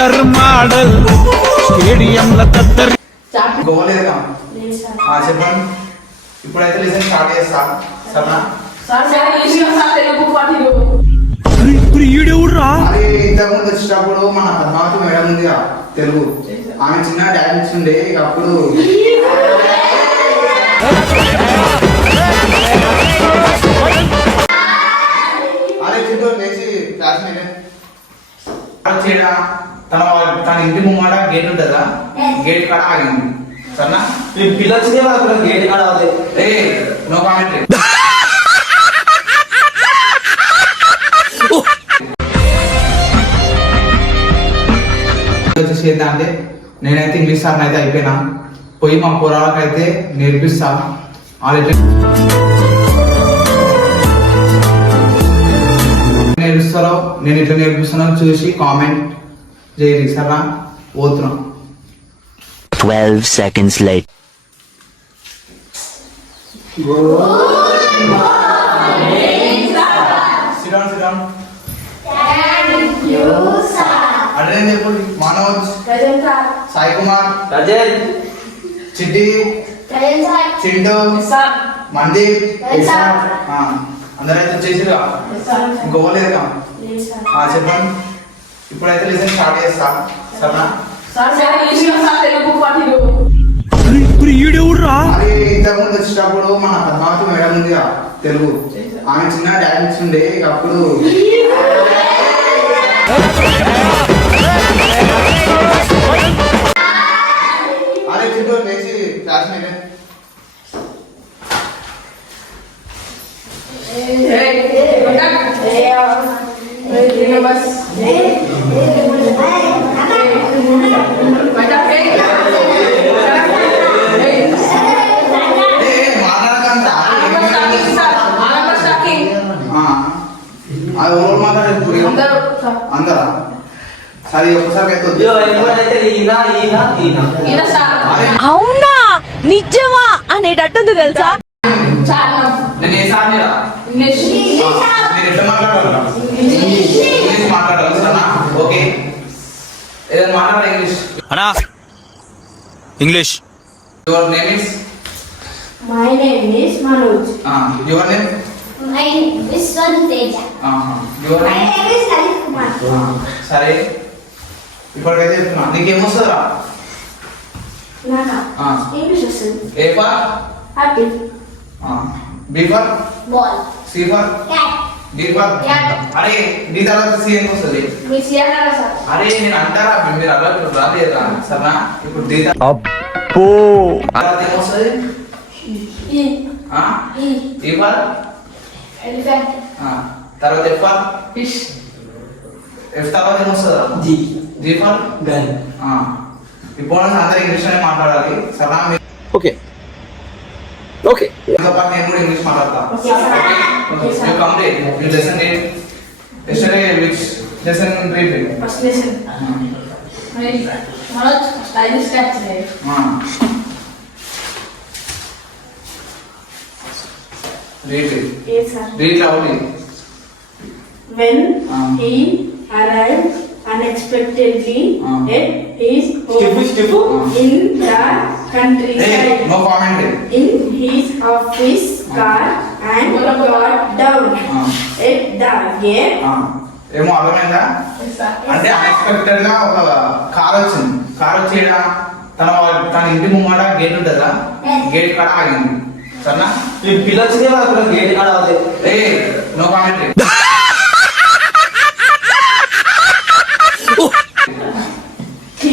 కత్తర్ మోడల్ స్టేడియంల కత్తర్ గోలేదా చెప్పండి. ఇప్పుడైతే లెసన్ స్టార్ట్ చేస్తా. సరేనా? అరే ఇంతకుముందు వచ్చేటప్పుడు మన పద్మావతి మేడం ఉంది తెలుగు, ఆమె చిన్న డాన్స్ ఉండే అప్పుడు అరే చిన్న లేచి క్లాస్ చేయడా తన ఇంటి ముంగట గేట్ ఉంటుందా, గేట్ కాడ ఆగింది. సరేనా? పిల్లలు గేట్ కాడ ఏ నో కామెంట్. వచ్చేసి అంటే నేనైతే ఇంగ్లీష్ సార్ అయితే అయిపోయినా, పోయి మా పొరాలకైతే నేర్పిస్తా. నేర్పిస్తారో నేను ఇట్లా నేర్పిస్తున్నాను చూసి కామెంట్ చేయండి. సరేనా? పోతున్నాం. 12 seconds later. అదే చెప్పండి. మనోజ్, సాయి కుమార్, చిట్టి, చింటూ, మందీప్, అందరైతే వచ్చేసిరా? గోలేదుగా చెప్పండి. ఇప్పుడైతే లెసన్ స్టార్ట్ చేస్తా. సరేనా? అరే ఇంతకుముందు వచ్చేటప్పుడు మన పద్మావతి మేడం ఉంది తెలుగు, ఆమె చిన్న డాన్స్ ఉండే అప్పుడు అరే చిన్న లేచి క్లాస్ అందరా? సరే ఒకసారి అవునా నిజమా అనేటట్టుంది తెలుసా? నేను ఏ సార్ మాట్లాడాలి. సరేనా? ఓకే, ఏదైనా మాట్లాడాలి ఇంగ్లీష్ అన్నా. English. Your name is? My name is Manoj. Your name? My name is Swaruteja. Your My name? name is Salif Kumar. సరే ఇప్పటికైతే చెప్తున్నా, నీకేమొస్తుందా? Naka. English lesson. A for? Apple. B for? Ball. C for? Cat. D for? Cat. అరే D తర్వాత C ఏం వస్తుంది? Miss Yana sir. అరే నేను అంటారా, మీరు అలా రాలేదా? సరేనా? ఇప్పుడు డి అబ్బో తర్వాత ఏమొస్తుంది? E. E for? Elephant. తర్వాత ఎఫ్ ఫర్? Fish. ఎఫ్ తర్వాత ఏమొస్తుందా? G G for? గన్. ఇప్పుడు అందరూ ఇంగ్లీష్ లోనే మాట్లాడాలి. సరేనా? ఓకే ఓకే మీతో పాటు నేను కూడా ఇంగ్లీష్ మాట్లాడతా. Okay, sir. You complete. You listen it. Yesterday which lesson read it? First lesson. Manoj, I just got today. Read it. Yes sir. Read loudly. When he arrived unexpectedly at his home in the countryside. Hey, no comment. In his office car and got down at the gate. ఏమో అర్థమైందా? అంటే అన్ఎక్స్పెక్టెడ్ గా ఒక కార్ వచ్చింది. కార్ వచ్చేడా తన ఇంటి ముంగట గేట్ ఉంటుందా, గేట్ కాడ ఆగింది. సరేనా? పిల్లలు గేట్ కాడ ఏ no comment.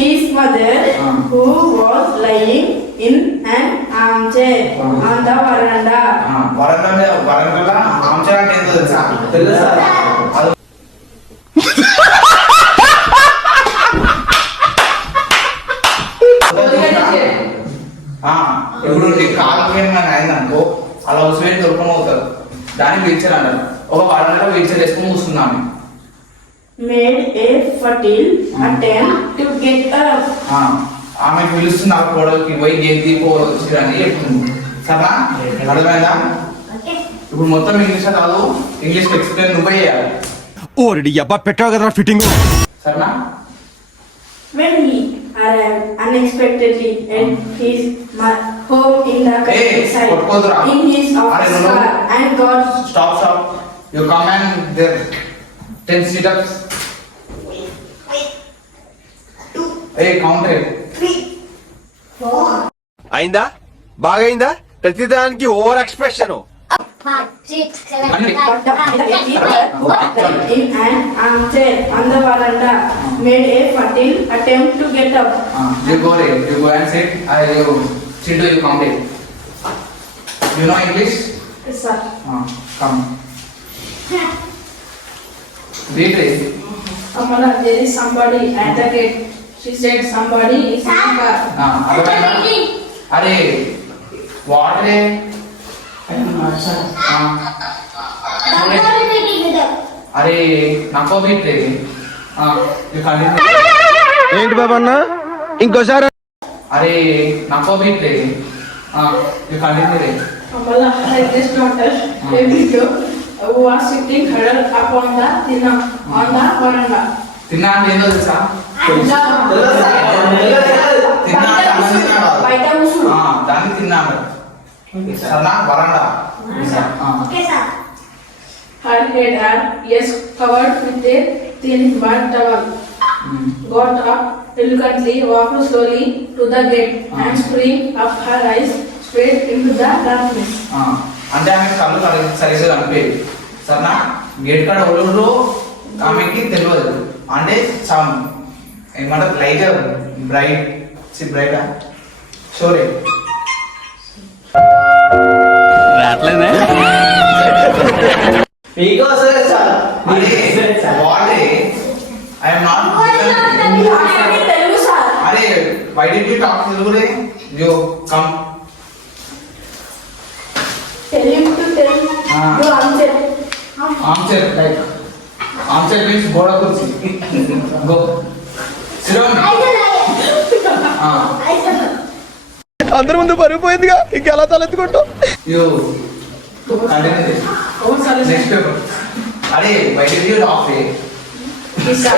His mother, who was lying in an armchair on the veranda. వరండా ఆమ్చేర్ అంటే ఏంటో తెలుసా? తెలుసా? ఇప్పుడు నీ కాలు అయిందనుకో, అలా ఉసివేట్ దొరకడం అవుతారు, దానికి వీల్చర్ అంటారు. ఒక వరండా వీల్చర్ వేసుకుని కూర్చున్నాను. Made a futile attempt to get up. ఆమె పిలుస్తుంది ఆ కోడలికి, పోయి గేట్ తీసుకోవచ్చుని చెప్తుంది. సరేనా? అర్థమైందా? ఇప్పుడు మొత్తం ఇంగ్లీష్ కాదు, ఇంగ్లీష్ ఎక్స్ప్లెయిన్ నువ్వే చేయాలి. ఓరెడి అబ్బా పెట్టావు కదా ఫిట్టింగ్. సరేనా? When he arrived unexpectedly at his home in the countryside, కొట్టుకోదురా. in his office అరే, car, and got Stop. You come and there 10 sit-ups. Hey, count it. అయిందా బాగైందా ప్రతిదానికి ఓవర్ ఎక్స్ప్రెషన్ అన్ని. in an armchair on the veranda, made a futile attempt to get up. You go there. You go and sit. Chintu, you count it. You know English? Yes, sir. Come. Read it. Kamala, there is somebody at the gate. She said somebody is in the car. అర్థమైందా? అరే వాటరే అరే నాకు బిట్రే ఏంటి బాబన్న ఇంకోసారి అరే నాకు betray continue Kamala, like this daughter, a widow who was sitting huddled upon the dinner on the veranda. తిన్నా అంటే ఏందో తెలుసా తిన్నా అంటే అన్నం తిన్నా కాదు. బయట కూర్చో. దాన్ని తిన్నాను సరేనా వరండా Her head and ears covered with a thin white towel. Got up reluctantly, walked slowly to the gate, and screwing up her eyes straight into the darkness. అంటే ఆమె కళ్ళు సరిగ్గా కనిపించేది సరేనా గేట్ కాడ ఒళ్ళు ఆమెకి తెలియదు అంటే ఏమంటారు లైట్ బ్రైట్ షోరే మీకు వస్తుంది సార్ అరే వాడే ఐఎమ్ నాట్ తెలుగు సార్. అరే why did you talk Telugu రే you come Tell him to tell you answer. Answer like answer means గోడ కుర్చీ గో సిడౌన్ అందరి ముందు పరిగిపోయిందిగా ఇంకెలా తలెత్తుకుంటావు you continue Oh, sorry, sir. Next paper అరే వై డిడ్ యూ టాక్ రే Yes, sir.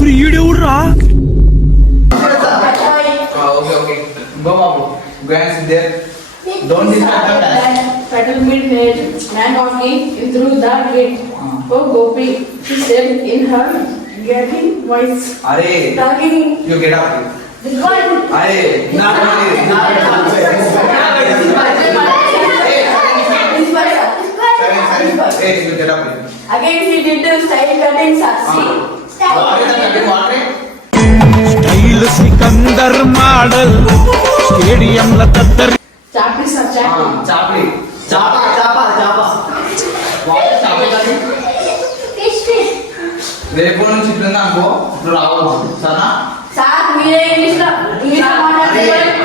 ప్రియుడెవుడ్రా Okay. Go, Babu. Go and sit there. Don't disturb the class. Fatal mid-head, man walking through the gate. Oh, Gopi, she said in her getting voice. Are Talking. you get up. Are hey, you get up. Again, he did the style cutting, sir. See? What is the cutting water? Style Sikandar model స్టేడియంల తత్తరి Chapri, sir, chapri. Chapli. చాప చాప చాప What is chapli cutting? రేపు నుంచి ఇట్లా అనుకో ఇప్పుడు రావద్దు సరేనా Sir, మీరే ఇంగ్లీష్ లో మాట్లాడితే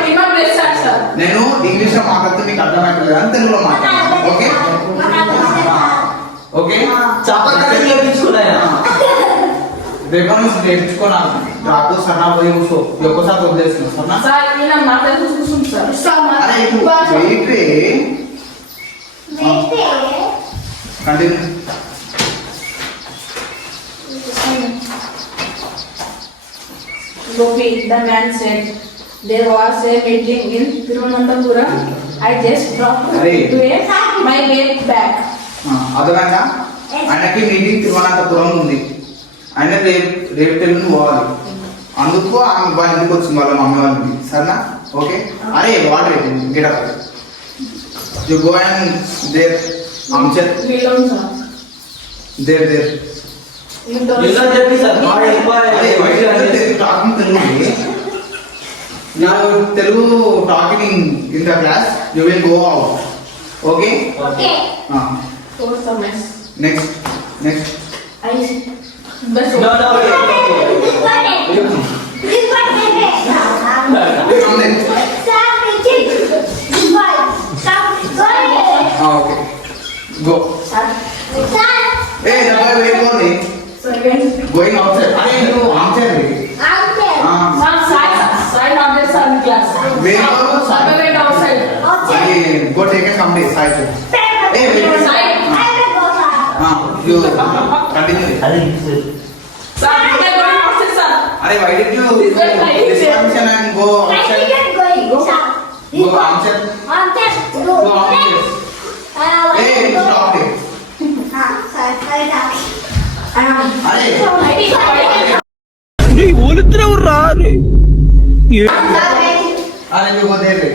ఇంకా ప్లేస్ సార్. నేను ఇంగ్లీష్ లో మాట్లాడితే మీకు అర్థమవుతుంది అని తెలుగులో మాట్లాడతాను ఓకే ఓకే చాప కటింగ్ చేయించుకున్నాయన రేపు నుంచి నేర్చుకోనా రాకు సన్నా పోయి కూర్చో ఒక్కసారి వదిలేస్తున్నా సరేనా సార్, ఈయన మాట్లాడుతూ కూర్చుంటారు. అరే వెయిట్ రే continue Gopi, the man said, there was a meeting in Thiruvananthapuram. I just dropped Hey. to my gate back. అదనంగా ఆయనకి మీటింగ్ తిరువనంతపురం ఉంది ఆయన రేపు తెలుగు పోవాలి అందుకు ఆమె వాళ్ళ ఇంటికి వచ్చింది వాళ్ళ మమ్మీ వాళ్ళకి సరేనా ఓకే అరే water get up you go and there ఆమ్చర్ Belong, sir. There You don't ఇలా చెప్పి సార్ వాడు ఎక్కువ టాకింగ్ తెలుగు నా Telugu talking in the class you will go out okay force the mess. Next I best No, no, wait, okay. Okay go sir. ఏ డబ్బా wait కోని So again, going outside అరే నువ్వు ఆన్సర్ రే sir, side not there, sir, in class. Wait, Sir, wait outside. అరే go take a complete side ఏ wait Side. You continue అది Sir, we are going outside, sir. అరే why did you This one I did. this function and go outside? Go outside. Go outside. Hey, stop it. అరే అరే go there.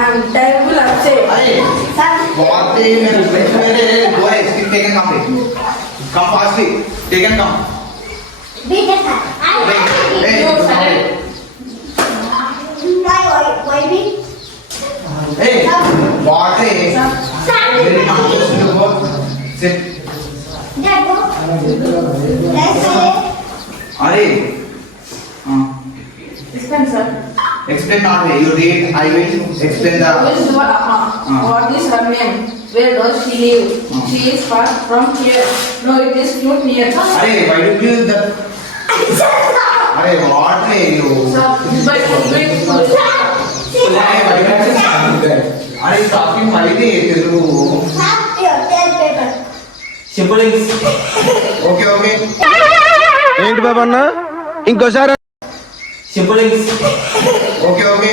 I'm terrible upset. అరే what the go ahead, take and come. Come fastly. Take and come. Hey, No, silent. hey, what the very much to go. Sit. अरे Explain, sir. explain not way. You read. I will explain the. What is her name? Where does she live? She is far from here. No, it is not near. अरे why did you the? अरे what way you? Sir, but अरे talking why the Telugu? Simple English. Okay okay. ఏంటి బాబా అన్న ఇంకోసారి simple English. Okay okay.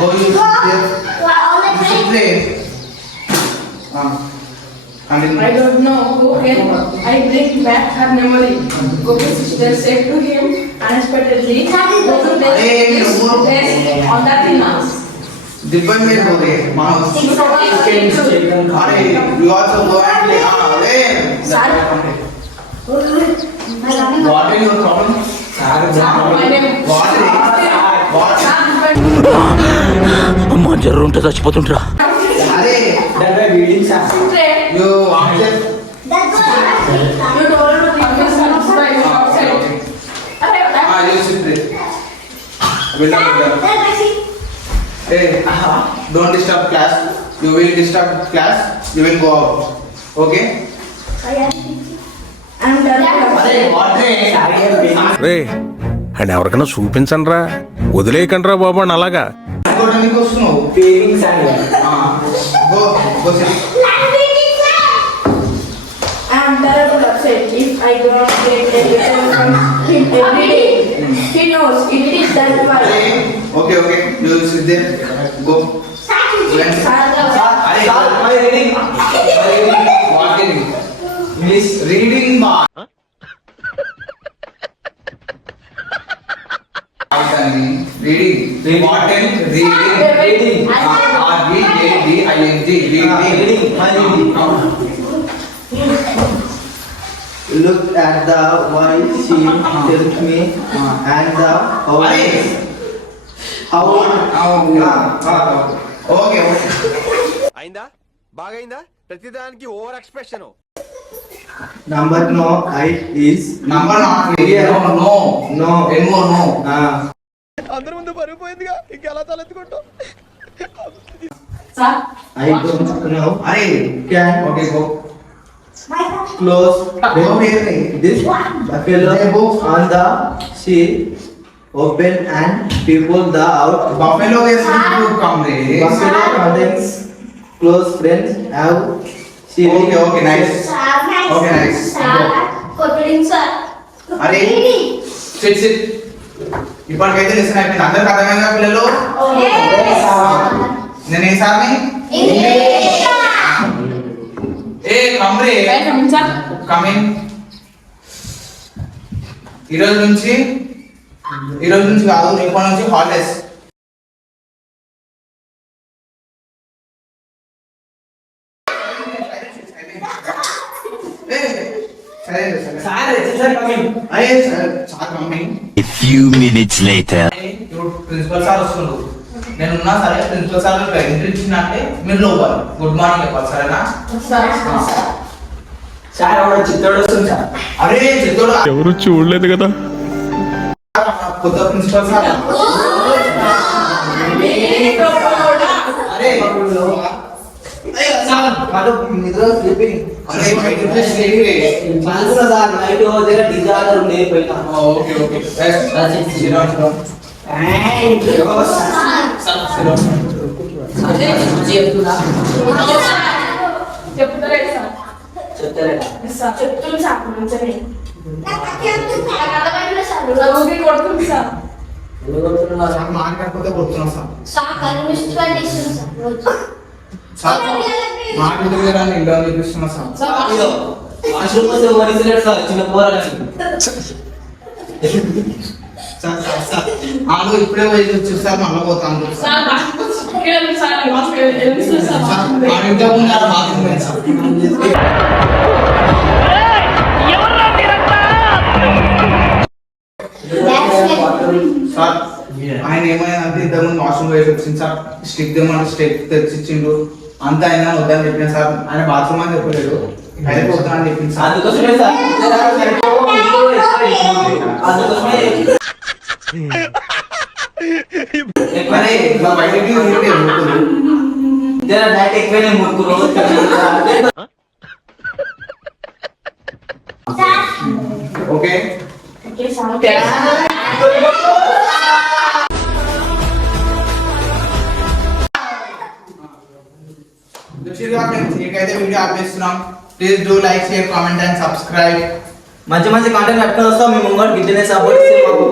Go you there. You should play. Continue. I don't know who can I bring back her memory. Gopi's sister said to him unexpectedly, Gopi placed his dress on the thinnas. दिब्बे में हो रहे मानो अरे you also go and play अरे what is your problem what అమ్మా జర్రు ఉంటే చచ్చిపోతుంటరా अरे reading sir. you answer You told me to give some surprise outside. you sit there will not hey don't disturb class you will disturb class you will go out okay I'm done. अरे what రే అండ్ ఎవరికైనా చూపించండి రా వదిలేయకండి రా బాబు అని అలాగా ఇంకోటానికి వస్తున్నావు ఫీలింగ్స్ అండి. go go sit I'm terrible upset if I do not get a letter from him every day. He knows it is that why. okay okay you sit there go learn sir अरे my reading. what reading English. reading ma reading what in reading reading. R E A D I N G reading reading. My reading. Look at the white sheep, tell me, and the अरे how okay okay అయిందా బాగైందా ప్రతిదానికి over expression number no height is number not clear no No. no no అందరి ముందు పరిపోయిందిగా ఇంకెలా తలెత్తుకుంటాం Sir, I don't know. अरे Can okay go close go here this buffalo on the sheep, open and people the out. buffalo is to come re Buffalo contains close friends have sheep. okay okay nice okay nice अरे sit sit ఇప్పటికైతే listen అయిపోయింది అందరికి అర్థమైందా పిల్లలు నేను ఏ సార్ని ఏ కమ్రే wait a minute, sir. Coming ఈరోజు నుంచి కాదు రేపటి నుంచి holidays sir coming A few minutes later. Principal sir వస్తుండ్రు నేను ఉన్నా సరే ప్రిన్సిపల్ సార్ ఎంట్రీ ఇచ్చినట్టే మీరు లోపల గుడ్ మార్నింగ్ చెప్పాలి సరేనా సార్ ఒక చిత్తోడు వస్తుంది సార్. అరే చిత్తోడు ఎవరు చూడలేదు కదా కొత్త ప్రిన్సిపల్ సార్ అరే కాదు నిద్ర స్లీపింగ్. అరే బయట ప్లేస్ లేని రే అనుకున్నా సార్ నైట్ దగ్గర డిజార్డర్ ఉండే పోయినా. ఓకే ఓకే సిరాన్ చెప్తారా సార్ చెప్తారా చెప్తుంది సార్ మంచిగా ఊరికే కొడుతుంది సార్. సార్ మాట్లాడకపోతే కొడుతున్నాం సార్. సార్ మాట్లాడని ఇల్లు అని చూపిస్తున్నా సార్. వాష్రూమ్ వస్తే వరిసిలేడు సార్ చిన్న పోరాలని. సార్ సార్ సార్ వాళ్ళు ఇప్పుడే పోయి చూస్తారు మళ్ళీ పోతాను సార్ ఇక్కడ ఉంది సార్, ఎనిమిది సార్. సార్ మా ఇంట్లో ఉన్నారు బాత్రూమ్ పోయింది సార్. సార్ ఆయన ఏమైందంటే ఇంతకుముందు వాష్రూమ్ వేసి వచ్చింది సార్. స్టిక్ తెమ్మంటే స్టిక్ తెచ్చిచ్చిండు. అంతా అయినా వద్దని చెప్పిన సార్. ఆయన బాత్రూమ్ అని చెప్పలేదు, ఆయన పోతున్నా అని చెప్పింది సార్. అందుకోసమే సార్ అందుకోసమే మరి ఇలా బయటికి ఉంటే ముక్కులు. జర డైట్ ఎక్కువనే ముక్కు రోజు ఓకే మీకైతే వీడియో ఆపేస్తున్నాం. Please do like, share, comment and subscribe. మంచి మంచి కాంటెంట్ కట్టుకొని వస్తాం. మీ ముంగడు గిట్లనే సపోర్ట్ ఇస్తే మాకు